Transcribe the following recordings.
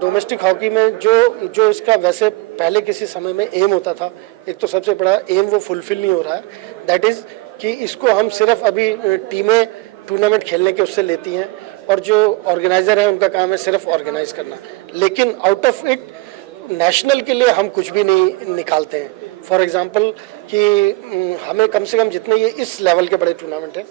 Domestic hockey में जो जो इसका वैसे पहले किसी समय में एम होता था, एक तो सबसे बड़ा एम वो फुलफिल नहीं हो रहा है, दैट इज़ कि इसको हम सिर्फ अभी टीमें टूर्नामेंट खेलने के उससे लेती हैं और जो ऑर्गेनाइज़र हैं उनका काम है सिर्फ ऑर्गेनाइज करना, लेकिन आउट ऑफ इट नेशनल के लिए हम कुछ भी नहीं निकालते हैं। फॉर एग्जांपल कि हमें कम से कम जितने ये इस लेवल के बड़े टूर्नामेंट हैं,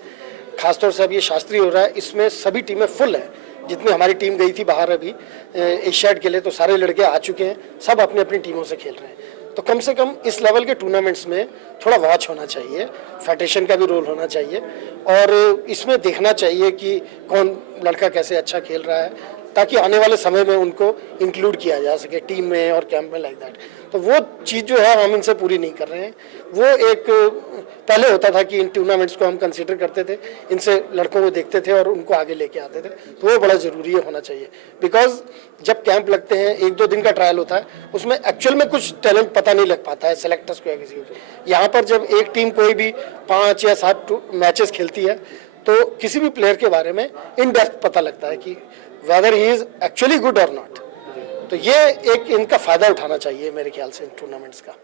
खासतौर से अब ये शास्त्रीय हो रहा है, इसमें सभी टीमें फुल हैं। जितनी हमारी टीम गई थी बाहर अभी एशियाड के लिए, तो सारे लड़के आ चुके हैं, सब अपनी अपनी टीमों से खेल रहे हैं। तो कम से कम इस लेवल के टूर्नामेंट्स में थोड़ा वॉच होना चाहिए, फेडरेशन का भी रोल होना चाहिए और इसमें देखना चाहिए कि कौन लड़का कैसे अच्छा खेल रहा है, ताकि आने वाले समय में उनको इंक्लूड किया जा सके टीम में और कैंप में, लाइक दैट। तो वो चीज़ जो है हम इनसे पूरी नहीं कर रहे हैं। वो एक पहले होता था कि इन टूर्नामेंट्स को हम कंसीडर करते थे, इनसे लड़कों को देखते थे और उनको आगे लेके आते थे, तो वो बड़ा ज़रूरी होना चाहिए। बिकॉज जब कैंप लगते हैं, 1-2 दिन का ट्रायल होता है, उसमें एक्चुअल में कुछ टैलेंट पता नहीं लग पाता है सेलेक्टर्स को या किसी को। यहाँ पर जब एक टीम कोई भी 5 या 7 मैचेस खेलती है, तो किसी भी प्लेयर के बारे में इन डेप्थ पता लगता है कि weather he is actually good और नॉट। तो ये एक इनका फायदा उठाना चाहिए मेरे ख्याल से इन टूर्नामेंट्स का।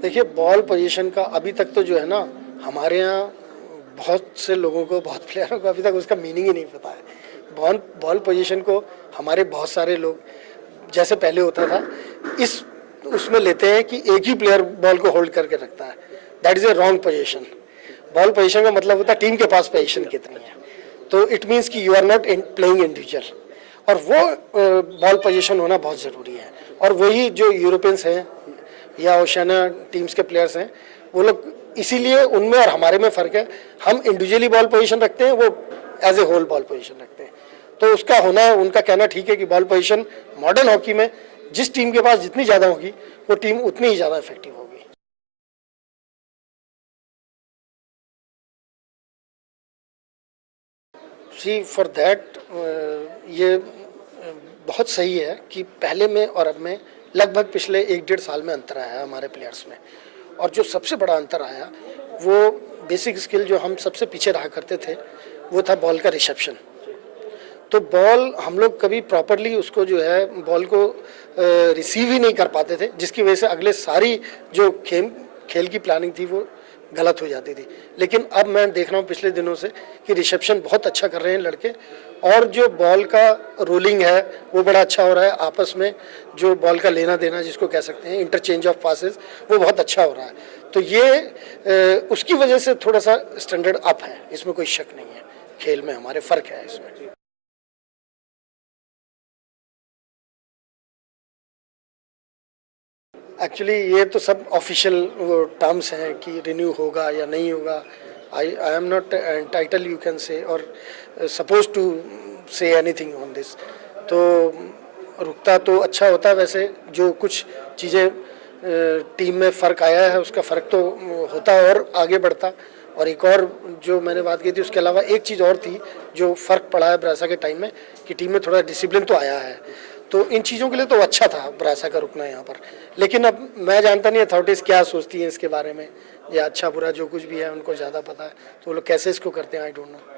देखिए, बॉल पोजीशन का अभी तक तो जो है ना, हमारे यहाँ बहुत से लोगों को, बहुत प्लेयरों को अभी तक उसका मीनिंग ही नहीं पता है। बॉल पोजीशन को हमारे बहुत सारे लोग, जैसे पहले होता था, इस उसमें लेते हैं कि एक ही प्लेयर बॉल को होल्ड करके रखता है। That is a wrong position. Ball position का मतलब होता है टीम के पास पोजीशन कितनी है, तो इट मीन्स कि you are not playing individual, और वो बॉल पोजीशन होना बहुत ज़रूरी है। और वही जो यूरोपियंस हैं या ओशियाना टीम्स के प्लेयर्स हैं, वो लोग, इसीलिए उनमें और हमारे में फ़र्क है। हम इंडिविजुअली बॉल पोजीशन रखते हैं, वो as a whole ball position रखते हैं। तो उसका होना, उनका कहना ठीक है कि बॉल पोजीशन मॉडर्न हॉकी में जिस टीम के पास जितनी ज़्यादा होगी, वो टीम उतनी ही ज़्यादा इफेक्टिव होगी। सी फॉर दैट ये बहुत सही है कि पहले में और अब में लगभग पिछले 1-1.5 साल में अंतर आया है हमारे प्लेयर्स में। और जो सबसे बड़ा अंतर आया, वो बेसिक स्किल जो हम सबसे पीछे रहा करते थे, वो था बॉल का रिसेप्शन। तो बॉल हम लोग कभी प्रॉपरली उसको जो है बॉल को रिसीव ही नहीं कर पाते थे, जिसकी वजह से अगले सारी जो खेल की प्लानिंग थी वो गलत हो जाती थी। लेकिन अब मैं देख रहा हूँ पिछले दिनों से कि रिसेप्शन बहुत अच्छा कर रहे हैं लड़के, और जो बॉल का रोलिंग है वो बड़ा अच्छा हो रहा है। आपस में जो बॉल का लेना देना जिसको कह सकते हैं, इंटरचेंज ऑफ पासेस, वो बहुत अच्छा हो रहा है। तो ये उसकी वजह से थोड़ा सा स्टैंडर्ड अप है, इसमें कोई शक नहीं है। खेल में हमारे फ़र्क है इसमें। एक्चुअली ये तो सब ऑफिशियल टर्म्स हैं कि रिन्यू होगा या नहीं होगा। I am not entitle, you can say, और suppose to say anything on this. तो रुकता तो अच्छा होता। वैसे जो कुछ चीज़ें टीम में फ़र्क आया है, उसका फ़र्क तो होता और आगे बढ़ता। और एक और जो मैंने बात की थी, उसके अलावा एक चीज़ और थी जो फ़र्क पड़ा है ब्रासा के टाइम में, कि टीम में थोड़ा डिसिप्लिन तो आया है। तो इन चीज़ों के लिए तो अच्छा था ब्रासा का रुकना यहाँ पर। लेकिन अब मैं जानता नहीं अथॉरिटीज़ क्या सोचती हैं इसके बारे में, या अच्छा बुरा जो कुछ भी है उनको ज़्यादा पता है, तो वो लोग कैसे इसको करते हैं, आई डोंट नो।